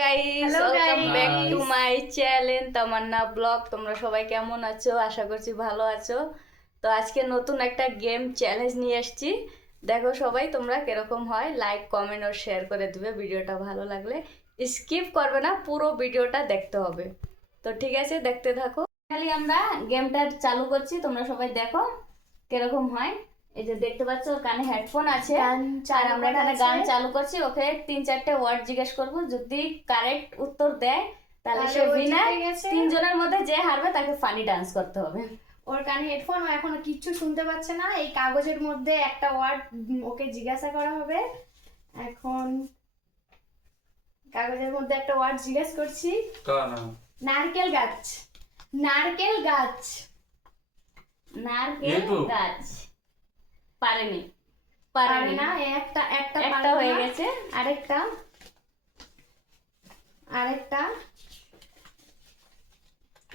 Guys, hello welcome back to guys. My channel Tamanna blog. তোমরা সবাই কেমন আছো? আশা করছি ভালো আছো। তো আজকে নতুন একটা গেম চ্যালেঞ্জ নিয়ে এসেছি। দেখো সবাই তোমরা কিরকম হয়, লাইক কমেন্ট আর শেয়ার করে দিবে। ভিডিওটা ভালো লাগলে স্কিপ করবে না, পুরো ভিডিওটা দেখতে হবে। তো ঠিক আছে, দেখতে থাকো। খালি আমরা গেমটা চালু করছি, তোমরা সবাই দেখো কিরকম হয়। এই যে দেখতে পাচ্ছ, ওর কানে হেডফোন আছে আর আমরা এখানে গান চালু করছি। ওকে 3-4টে ওয়ার্ড জিজ্ঞেস করব, যদি কারেক্ট উত্তর দেয় তাহলে সে উইনার। তিনজনের মধ্যে যে হারবে তাকে ফানি ডান্স করতে হবে। ওর কানে হেডফোন, ও এখনো কিচ্ছু শুনতে পাচ্ছে না। এই কাগজের মধ্যে একটা ওয়ার্ড ওকে জিজ্ঞাসা করা হবে। এখন কাগজের মধ্যে একটা ওয়ার্ড জিজ্ঞেস করছি। নারকেল গাছ। নারকেল গাছ। নারকেল গাছ। পারেনি পারে না। একটা একটা একটা হয়ে গেছে। আরেকটা আরেকটা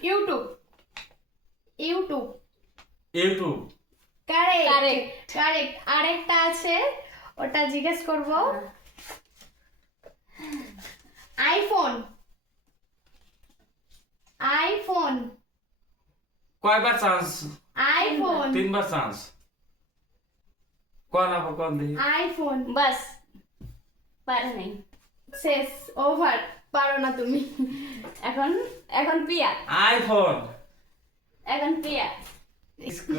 YouTube. YouTube YouTube correct Correct. Correct. আরেকটা আছে, ওটা জিজ্ঞেস করব। আইফোন। আইফোন। কয়বার চান্স? আইফোন। 3বার চান্স। কোন আপা কোন দিই? আইফোন। বাস, পারেনি। শেষ, ওভার। পারো না তুমি। এখন এখন পিয়া। আইফোন। এখন পিয়া। School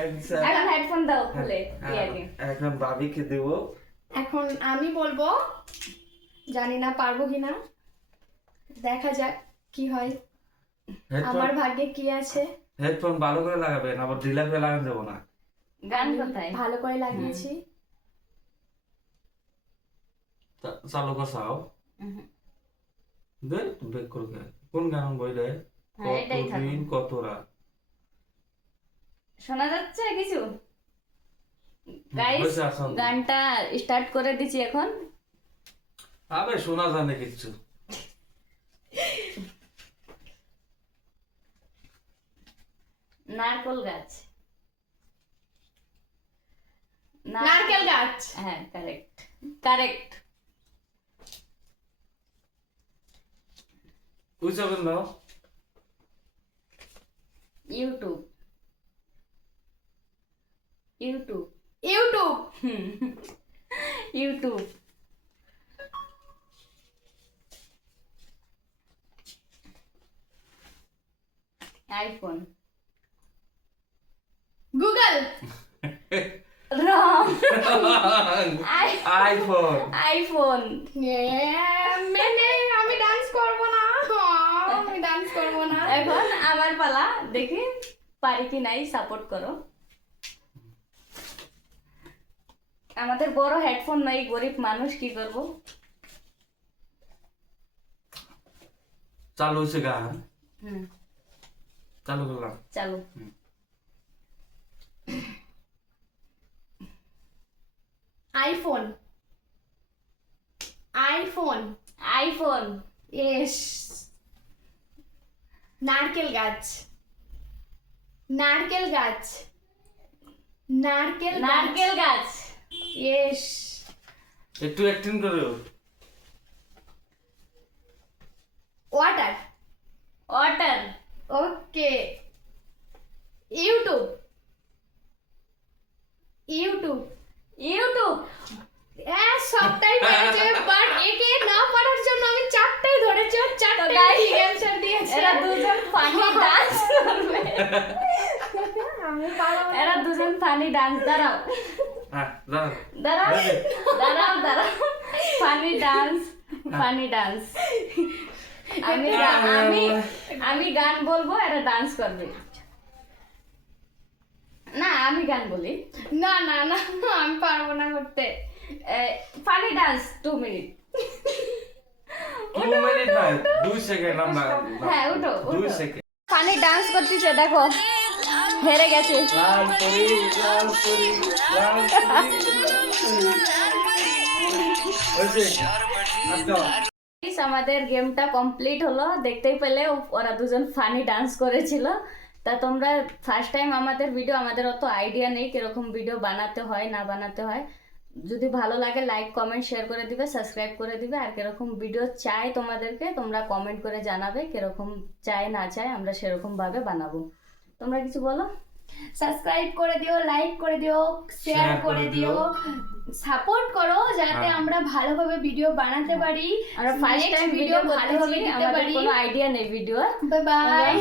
answer. এখন হেডফোন দাও খুলে পিয়াকে। এখন ভাবিকে দেব। এখন আমি বলবো, জানি না পারবো কিনা, দেখা যাক কি হয়। আমার ভাগ্যে কি আছে। হেডফোন ভালো করে লাগাবেন, আবার ঢিলা করে লাগান যাব না। গান কোথায়? ভালো করে লাগিয়েছি। চালু করছাও দে বেক করবে। কোন গান বইলে? হ্যাঁ, এটাই থাকো। কতদিন কত রাত। শোনা যাচ্ছে কিছু? গাইস, হয়েছে, আসুন। গানটা স্টার্ট করে দিছি এখন। আবে শোনা জানে কিছু। নারকেল গাছ। নারকেল গাছ। হ্যাঁ, কারেক্ট কারেক্ট। বুঝাবেন না? YouTube. YouTube. YouTube. YouTube. IPhone. Google. Wrong. IPhone. IPhone. মানে আমি ডান্স করব না। আমি ডান্স করব না। এখন আমার পালা, দেখি পারি কি নাই, সাপোর্ট করো। আমাদের বড় হেডফোন নাই, গরিব মানুষ, কি করব? চালু হয়েছে গান। হুম, চালু করলাম। চালু। আইফোন। আইফোন। আইফোন। এস। নারকেল গাছ। নারকেল গাছ। নারকেল নারকেল গাছ। এস। একটু অ্যাক্টিং করো। ওয়াটার। ওয়াটার। ওকে। ইউটিউব। ইউটিউব। ইউটিউব। সবটাই পেরেছে, বাট একে না পারার জন্য আমি চারটাই ধরেছি। ও চারটাই guys, ঠিক অ্যানসার দিয়েছে। এরা দুজন ফানি ডান্স করবে। আমি পারবো না। এরা দুজন ফানি ডান্স। দাঁড়াও হ্যাঁ, দাঁড়াও। দাঁড়াও দাঁড়াও। দাঁড়াও দাঁড়াও। Funny dance, funny dance. আমি আমি আমি গান বলবো, এরা ডান্স করবে। না, আমি গান বলি। না না না, আমি পারবো না করতে। Funny dance 2 minute. 2 মিনিট না, 2 সেকেন্ড আমরা। হ্যাঁ, উঠো, 2 উঠো। সেকেন্ড। ফানি ডান্স করতেছে, দেখো হেরে গেছে। লাল পরি, লাল পরি, লাল পরি। ওকে, আচ্ছা। Guys, আমাদের গেমটা কমপ্লিট হলো। দেখতেই পেলে ওরা দুজন ফানি ডান্স করেছিল। তা তোমরা ফার্স্ট টাইম আমাদের ভিডিও, আমাদের অত আইডিয়া নেই কিরকম ভিডিও বানাতে হয় না বানাতে হয়। যদি ভালো লাগে লাইক কমেন্ট শেয়ার করে দিবে, সাবস্ক্রাইব করে দিবে। আর কিরকম ভিডিও চাই তোমাদেরকে তোমরা কমেন্ট করে জানাবে, কিরকম চাই না চাই আমরা সেরকম ভাবে বানাবো। তোমরা কিছু বলো। সাবস্ক্রাইব করে দিও, লাইক করে দিও, শেয়ার করে দিও, সাপোর্ট করো যাতে আমরা ভালোভাবে ভিডিও বানাতে পারি। আমরা ফার্স্ট টাইম ভিডিও ভালোভাবে করতেছি, দিতে আমাদের পারি। কোনো আইডিয়া নেই ভিডিও। Bye bye.